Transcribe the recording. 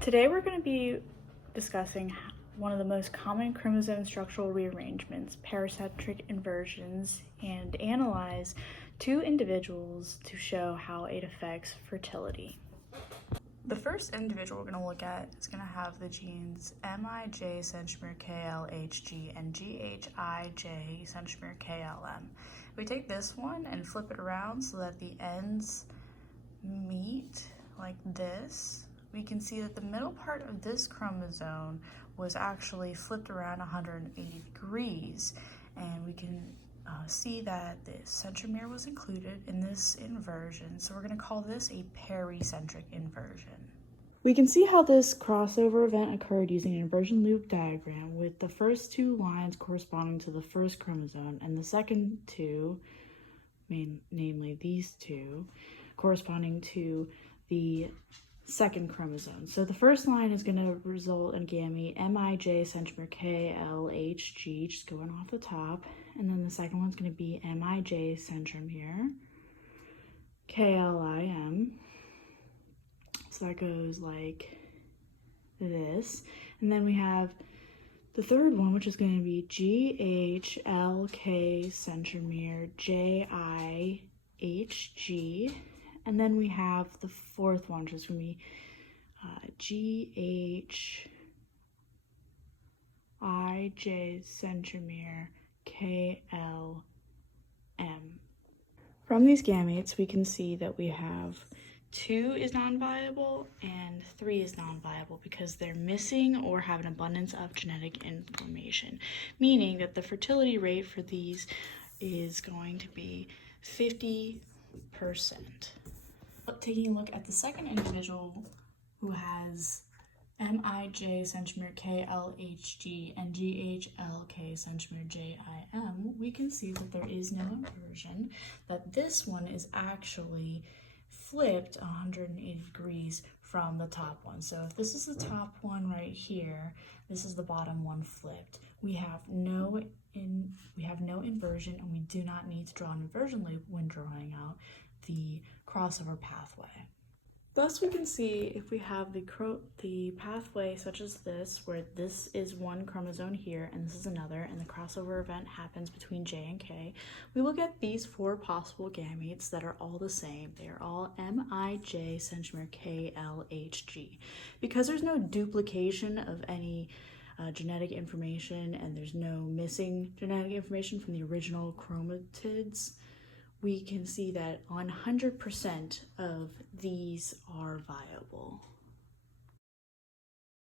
Today we're going to be discussing one of the most common chromosome structural rearrangements, paracentric inversions, and analyze two individuals to show how it affects fertility. The first individual we're going to look at is going to have the genes MIJ centromere KLHG and GHIJ centromere KLM. We take this one and flip it around so that the ends meet like this. We can see that the middle part of this chromosome was actually flipped around 180 degrees, and we can see that the centromere was included in this inversion, so we're going to call this a pericentric inversion. We can see how this crossover event occurred using an inversion loop diagram, with the first two lines corresponding to the first chromosome and the second two, namely these two, corresponding to the second chromosome. So the first line is going to result in gamete MIJ centromere KLHG, just going off the top, and then the second one's going to be MIJ centromere KLIM. So that goes like this, and then we have the third one, which is going to be GHLK centromere JIHG. And then we have the fourth one, which is going to be GHIJ centromere KLM. From these gametes, we can see that we have 2 is non-viable and 3 is non-viable because they're missing or have an abundance of genetic information, meaning that the fertility rate for these is going to be 50%. Taking a look at the second individual who has MIJ centromere KLHG and GHLK centromere JIM, we can see that there is no inversion, that this one is actually flipped 180 degrees from the top one. So if this is the top one right here, this is the bottom one flipped. We have no inversion, and we do not need to draw an inversion loop when drawing out the crossover pathway. Thus, we can see if we have the pathway such as this, where this is one chromosome here and this is another, and the crossover event happens between J and K, we look at these 4 possible gametes that are all the same. They are all MIJ centromere KLHG. Because there's no duplication of any genetic information and there's no missing genetic information from the original chromatids, we can see that 100% of these are viable.